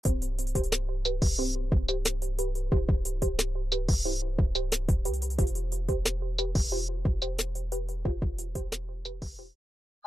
Ang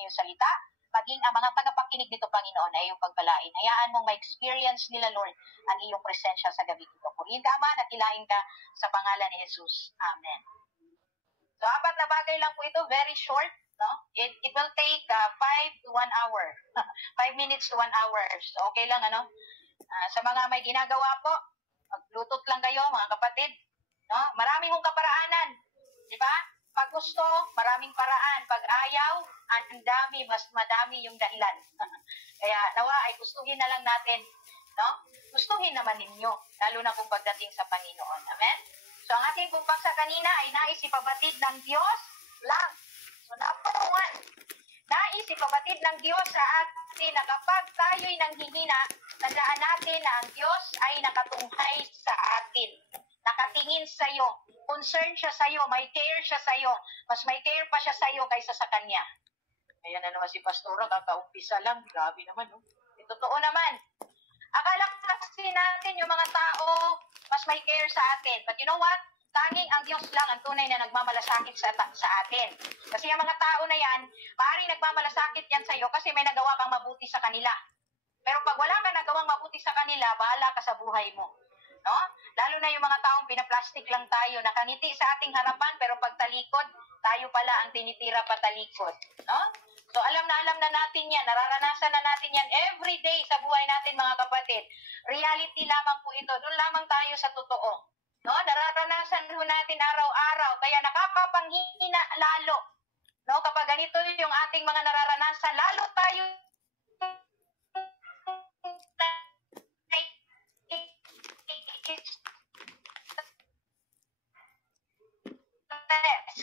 iyong salita, maging ang mga tagapakinig dito, Panginoon, ay iyong pagpalain. Hayaan mong ma-experience nila, Lord, ang iyong presensya sa gabi ito. Purihin ka, Ama, nakilain ka sa pangalan ni Jesus. Amen. So, 4 na bagay lang po ito, very short. No? It will take 5 to 1 hour. 5 minutes to 1 hour. So, okay lang, ano? Sa mga may ginagawa po, maglutot lang kayo, mga kapatid. No? Marami mong kaparaanan. Di ba? Pag gusto, maraming paraan. Pag ayaw, ang dami, mas madami yung dahilan. Kaya nawa ay gustuhin na lang natin. No? Gustuhin naman ninyo, lalo na kung pagdating sa Panginoon. Amen? So ang ating pagpaksa kanina ay nais ipabatid ng Diyos lang. So number 1, nais ipabatid ng Diyos sa atin na kapag tayo'y nanghihina, tandaan natin na ang Diyos ay nakatunghay sa atin. Nakatingin sa iyo, concerned siya sa iyo, may care siya sa iyo, mas may care pa siya sa iyo kaysa sa Kanya. Ayan na naman si Pastora, kakaumpisa lang, grabe naman, no? Totoo naman. Akala kasi natin yung mga tao, mas may care sa atin. But you know what? Tanging ang Diyos lang ang tunay na nagmamalasakit sa atin. Kasi yung mga tao na yan, maaaring nagmamalasakit yan sa iyo kasi may nagawa kang mabuti sa kanila. Pero pag wala ka nagawang mabuti sa kanila, bahala ka sa buhay mo. No? Lalo na yung mga taong pinaplastic lang tayo, nakangiti sa ating harapan, pero pagtalikod, tayo pala ang tinitira patalikod. No? So alam na natin yan, nararanasan na natin yan everyday sa buhay natin, mga kapatid. Reality lamang po ito, doon lamang tayo sa totoo. No? Nararanasan ho natin araw-araw, kaya nakakapanghihina lalo. No? Kapag ganito yung ating mga nararanasan, lalo tayo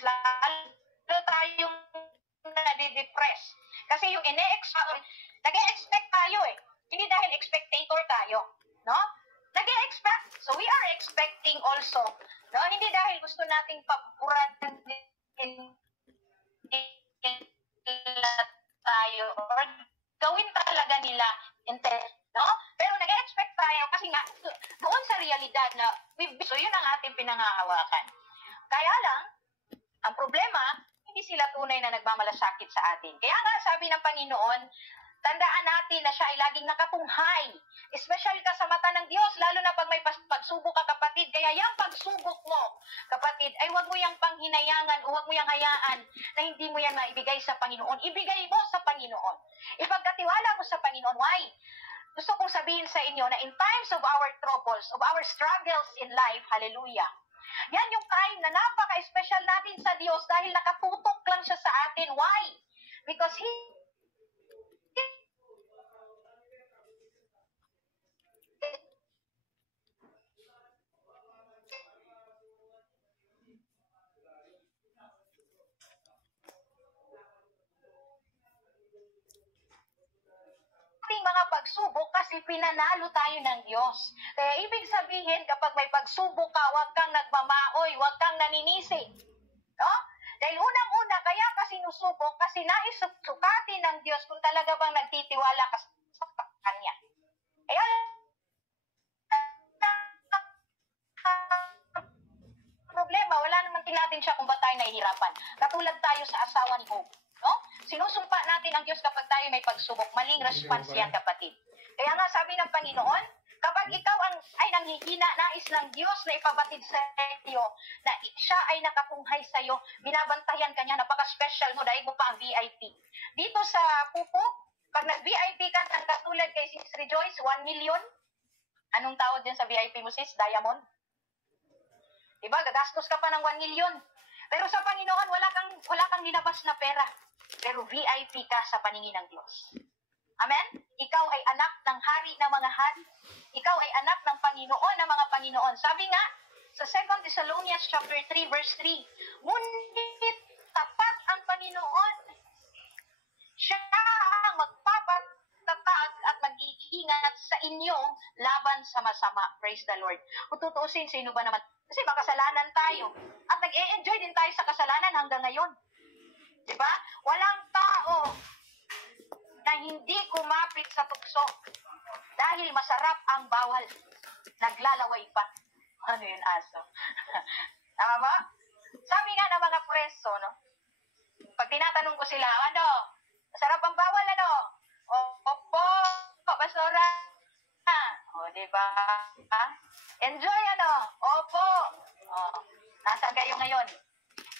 lalo tayong nade-depress. Kasi yung nag-e-expect tayo eh. Hindi dahil expectator tayo. No? Nag-e-expect. So we are expecting also. No? Hindi dahil gusto nating papuran tayo or gawin talaga nila no? Pero nag-e-expect tayo kasi nga doon sa realidad na so yun ang ating pinangahawakan. Kaya lang, ang problema, hindi sila tunay na nagmamalasakit sa atin. Kaya nga sabi ng Panginoon, tandaan natin na siya ay laging nakatunghay. Especially ka sa mata ng Diyos, lalo na pag may pagsubok ka, kapatid. Kaya yung pagsubok mo, kapatid, ay huwag mo yung panghinayangan o huwag mo yung hayaan na hindi mo yan maibigay sa Panginoon. Ibigay mo sa Panginoon. Ipagkatiwala mo sa Panginoon. Why? Gusto kong sabihin sa inyo na in times of our troubles, of our struggles in life, hallelujah, yan yung time na napaka-special natin sa Diyos dahil nakatutok lang siya sa atin. Why? Because He mga pagsubok kasi pinanalo tayo ng Diyos. Kaya ibig sabihin, kapag may pagsubok ka, huwag kang nagmamaoy, huwag kang naninisi. No? Dahil unang-una, kaya ka sinusubok kasi naisusukatin ng Diyos kung talaga bang nagtitiwala ka sa Kanya. Kaya problema, wala naman natin siya kung ba tayo nahihirapan. Katulad tayo sa asawa ni Job. No? Sinusumpa natin ang Diyos kapag tayo may pagsubok. Maling response yan, kapatid. Kaya nga sabi ng Panginoon, kapag ikaw ay nanghihina, nais ng Diyos na ipabatid sa iyo, na siya ay nakatunghay sa iyo, binabantayan ka niya, napaka-special mo, dahil mo pa ang VIP. Dito sa Pupo, pag nag-VIP ka, katulad kay Sis Rejoice, 1 million. Anong tawag din sa VIP mo, Sis? Diamond? Diba? Gagastos ka pa ng 1 million. Pero sa Panginoon, wala kang nilabas na pera. Pero VIP ka sa paningin ng Diyos. Amen? Ikaw ay anak ng hari ng mga hari. Ikaw ay anak ng Panginoon ng mga Panginoon. Sabi nga, sa 2 Thessalonians chapter 3, verse 3, ngunit tapat ang Panginoon. Siya ang magpapatatag at mag-iingat sa inyong laban sa masama. Praise the Lord. Kung tutuusin, sino ba naman? Kasi makasalanan tayo. At nag-e-enjoy din tayo sa kasalanan hanggang ngayon. Diba? Walang tao na hindi kumapit sa tukso dahil masarap ang bawal. Naglalaway pa. Ano yun, aso? Tama ba? Sabi nga ng mga preso, no? Pag tinatanong ko sila, ano? Masarap ang bawal, ano? Opo, basura. O, diba? Enjoy, ano? Opo. O, nasaan kayo ngayon?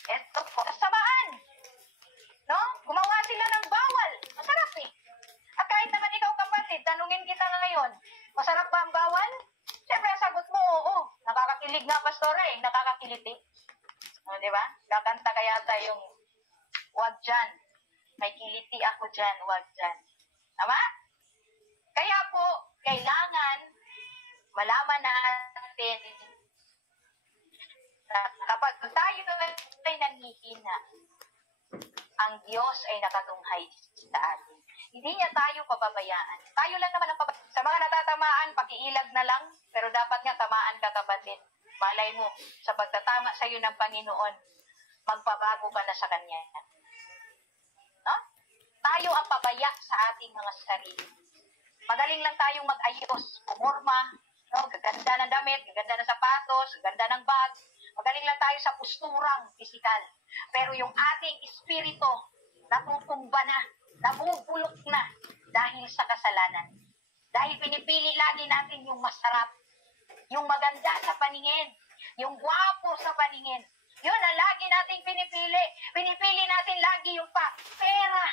Eto po, kasamaan. No? Gumawa sila ng bawal. Masarap eh. At kahit naman ikaw kapatid, tanungin kita ngayon, masarap ba ang bawal? Siyempre, ang sagot mo, oo. Nakakakilig nga, pastora eh. Nakakakiliti. O, diba? Kakanta kaya tayong, wag dyan. May kiliti ako dyan, wag dyan. Tama? Kaya po, kailangan malaman natin na kapag tayo ay nanghihina, ang Diyos ay nakatunghay sa atin. Hindi niya tayo pababayaan. Tayo lang naman ang pababayaan. Sa mga natatamaan, pakiilag na lang, pero dapat nga tamaan ka, kapatid. Malay mo, sa pagtatama sa iyo ng Panginoon, magpabago ka na sa Kanya. No? Tayo ang pabaya sa ating mga sarili. Magaling lang tayong mag-ayos, pumorma, no? Gaganda ng damit, gaganda ng sapatos, gaganda ng bag. Magaling lang tayo sa posturang pisikal. Pero yung ating espiritu, natutumba na, nabubulok na dahil sa kasalanan. Dahil pinipili lagi natin yung masarap, yung maganda sa paningin, yung gwapo sa paningin. Yun ang lagi nating pinipili. Pinipili natin lagi yung pera.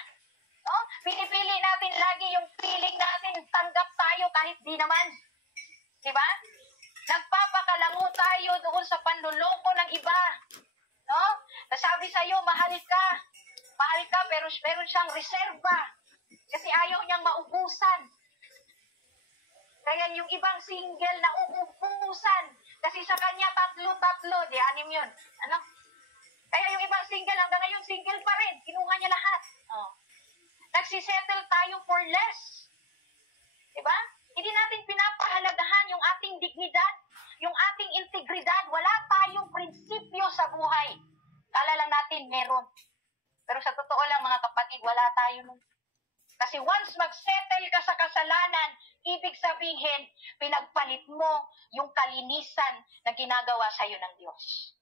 No? Pinipili natin lagi yung feeling natin, tanggap tayo kahit di naman. Diba? Nagpapakalango tayo doon sa panluloko ng iba. No? Nasabi sa'yo, mahal ka. Mahal ka, pero meron siyang reserva. Kasi ayaw niyang maubusan. Kaya yung ibang single na uubusan. Kasi sa kanya, tatlo, di anim yun. Ano? Kaya yung ibang single, hanggang ngayon, single pa rin. Kinuha niya lahat. Oh. Nagsisettle tayo for less. Diba? Hindi natin pinapahalagahan yung ating dignidad, yung ating integridad. Wala tayong prinsipyo sa buhay. Kala lang natin meron. Pero sa totoo lang, mga kapatid, wala tayo nun. Kasi once mag-settle ka sa kasalanan, ibig sabihin, pinagpalit mo yung kalinisan na ginagawa sa'yo ng Diyos.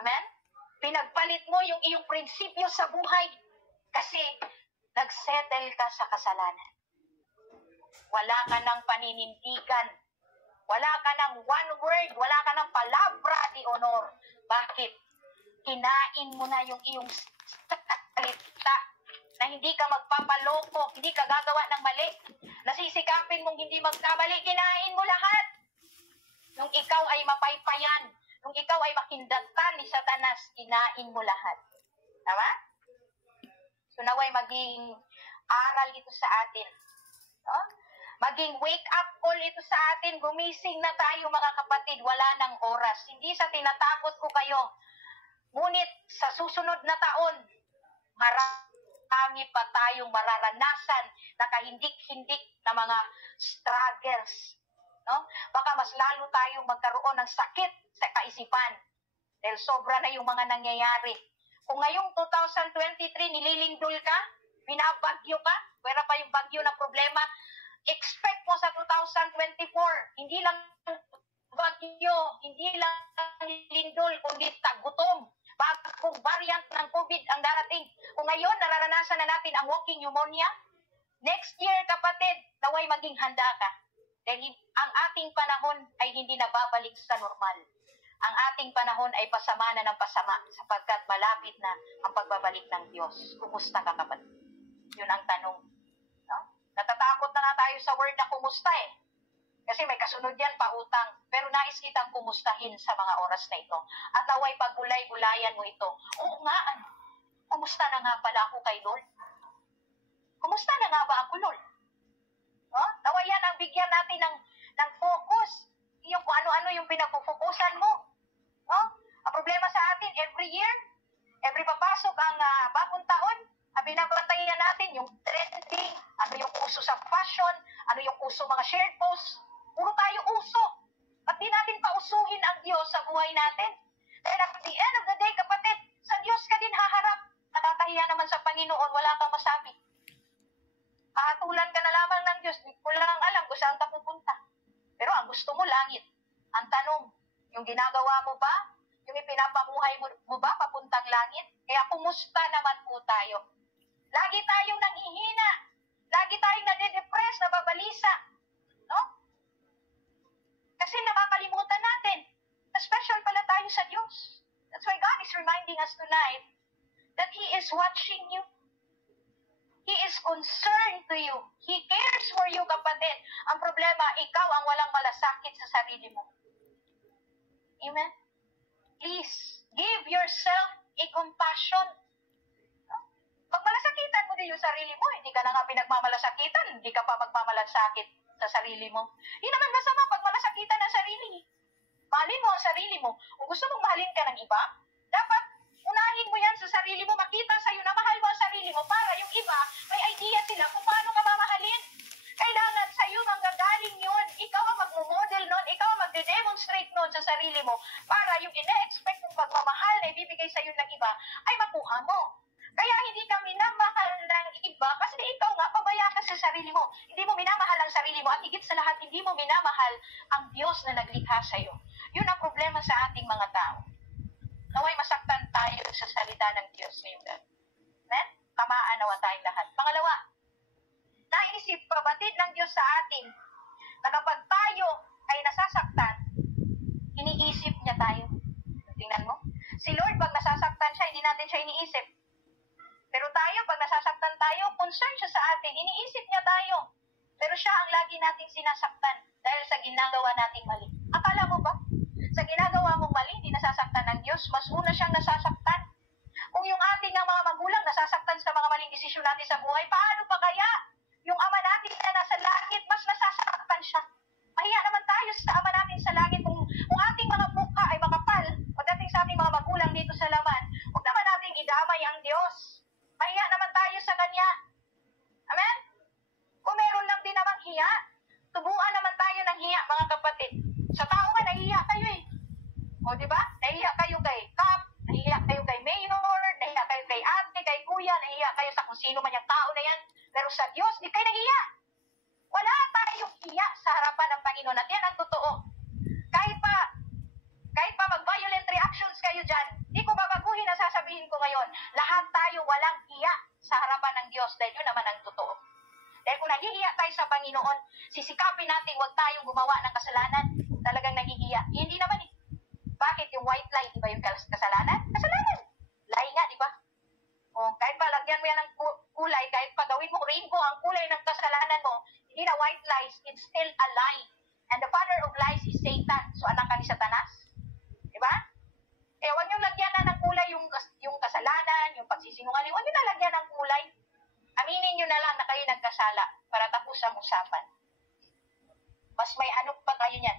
Amen? Pinagpalit mo yung iyong prinsipyo sa buhay kasi nag-settle ka sa kasalanan. Wala ka ng paninindigan. Wala ka ng one word. Wala ka ng palabra di honor. Bakit? Kinain mo na yung iyong salita na hindi ka magpapaloko, hindi ka gagawa ng mali. Nasisikapin mong hindi magkamali, kinain mo lahat. Nung ikaw ay mapaypayan, nung ikaw ay makindatan ni Satanas, kinain mo lahat. Tama? So naway maging aral ito sa atin. No? Maging wake up call ito sa atin. Gumising na tayo, mga kapatid. Wala ng oras. Hindi sa tinatakot ko kayo. Ngunit sa susunod na taon, marami pa tayong mararanasan na kahindik-hindik na mga struggles. No? Baka mas lalo tayong magkaroon ng sakit sa kaisipan. Dahil sobra na yung mga nangyayari. Kung ngayong 2023 nililindol ka, binabagyo ka, wala pa yung bagyo na problema, expect mo sa 2024, hindi lang bagyo, hindi lang lindol, kundi tagutom. Bagong variant ng COVID ang darating. Kung ngayon, nararanasan na natin ang walking pneumonia, next year, kapatid, naway maging handa ka. Dahil ang ating panahon ay hindi na babalik sa normal. Ang ating panahon ay pasama na ng pasama sapagkat malapit na ang pagbabalik ng Diyos. Kumusta ka, kapatid? Yun ang tanong. No? Natatakot na nga tayo sa word na kumusta eh. Kasi may kasunod yan, pautang. Pero nais kitang kumustahin sa mga oras na ito. At naway paggulay-gulayan mo ito. Oo nga, ano? Kumusta na nga pala ako kay Lord? Kumusta na nga ba ako, Lord? No? Naway yan ang bigyan natin ng focus. Yung kung ano-ano yung pinagpufokusan mo. No? Ang problema sa atin, every year, every papasok ang bagong taon, ang binabantayan natin yung trending, ano yung uso sa fashion, ano yung uso mga shared posts. Puro tayo uso. At di natin pausuhin ang Diyos sa buhay natin. Dahil at the end of the day, kapatid, sa Diyos ka din haharap. Nakakahiya naman sa Panginoon, wala kang masabi. Hahatulan ka na lamang ng Diyos. Di ko lang alam kung saan ka pupunta. Pero ang gusto mo, langit. Ang tanong, yung ginagawa mo ba? Yung ipinapamuhay mo ba papuntang langit? Kaya kumusta naman po tayo? Lagi tayong nanghihina. Lagi tayong nade-depress, nababalisa. No? Kasi nakakalimutan natin na special pala tayo sa Diyos. That's why God is reminding us tonight that He is watching you. He is concerned to you. He cares for you, kapatid. Ang problema, ikaw ang walang malasakit sa sarili mo. Amen? Please, give yourself a compassion. Pag malasakitan mo din yung sarili mo, hindi ka na nga pinagmamalasakitan, hindi ka pa magmamalasakit sa sarili mo. Hindi naman masama pag malasakitan ang sarili. Mahalin mo ang sarili mo. Kung gusto mong mahalin ka ng iba, dapat unahin mo yan sa sarili mo, makita sa'yo na mahal mo ang sarili mo para yung iba, may idea sila kung paano ka mamahalin. Kailangan sa'yo manggagaling yun. Ikaw ang magmumodel nun, ikaw ang magde-demonstrate nun sa sarili mo para yung ina-expect mong pagmamahal na ibibigay sa'yo ng iba ay makuha mo. Kaya hindi ka minamahal ng iba kasi ikaw nga, pabaya ka sa sarili mo. Hindi mo minamahal ang sarili mo at higit sa lahat, hindi mo minamahal ang Diyos na naglikha sa'yo. Yun ang problema sa ating mga tao. Naway masaktan tayo sa salita ng Diyos ngayong gabi. Amen? Tamaan nawa tayong lahat. Pangalawa, naisip pabatid ng Diyos sa atin na kapag tayo ay nasasaktan, iniisip niya tayo. Tingnan mo. Si Lord, pag nasasaktan siya, hindi natin siya iniisip. Pero tayo, pag nasasaktan tayo, concern siya sa atin, iniisip niya tayo. Pero siya ang lagi nating sinasaktan dahil sa ginagawa nating mali. Akala mo ba? Sa ginagawa mong mali, hindi nasasaktan ng Diyos, mas una siyang nasasaktan. Kung yung ating mga magulang nasasaktan sa mga maling desisyon natin sa buhay, paano pa kaya? Yung ama natin na nasa langit, mas nasasaktan siya. Mahiya naman tayo sa ama natin sa langit. Kung ating mga mukha ay makapal, pagdating sa ating mga magulang dito sa laman, huwag naman nating idamay ang Diyos. Mahiya naman tayo sa Kanya. Amen? Kung meron lang din namang hiya, tubuan naman tayo ng hiya, mga kapatid. Sa tao nga, nahiya kayo eh. O, di ba? Nahiya kayo kay Kap, nahiya kayo kay Mayor, nahiya kayo kay ate, kay kuya, nahiya kayo sa kung sino man yung tao na yan. Pero sa Diyos, di kayo nahiya. Wala tayong hiya sa harapan ng Panginoon. At yan ang totoo. Kahit pa mag-violent reactions kayo dyan, di ko babaguhin na sasabihin ko ngayon, lahat tayo walang hiya sa harapan ng Diyos dahil yun naman ang totoo. Dahil kung nahihiya tayo sa Panginoon, sisikapin natin huwag tayong gumawa ng kasalanan. Talagang nahihiya. Hindi naman eh. Bakit yung white lie, di ba yung kasalanan? Kasalanan. Lie nga, di ba? O, kahit pa lagyan mo yan ng kulay, kahit pa gawin mo rainbow ang kulay ng kasalanan mo, hindi na white lies, it's still a lie. And the father of lies is Satan. So, anak ka ni Satanas. Di ba? Kaya huwag niyong lagyan na ng kulay yung kasalanan, yung pagsisinungaling. Huwag niyo na lagyan ng kulay. Aminin niyo na lang na kayo nagkasala para tapos ang usapan. Mas may ano pa tayo niyan.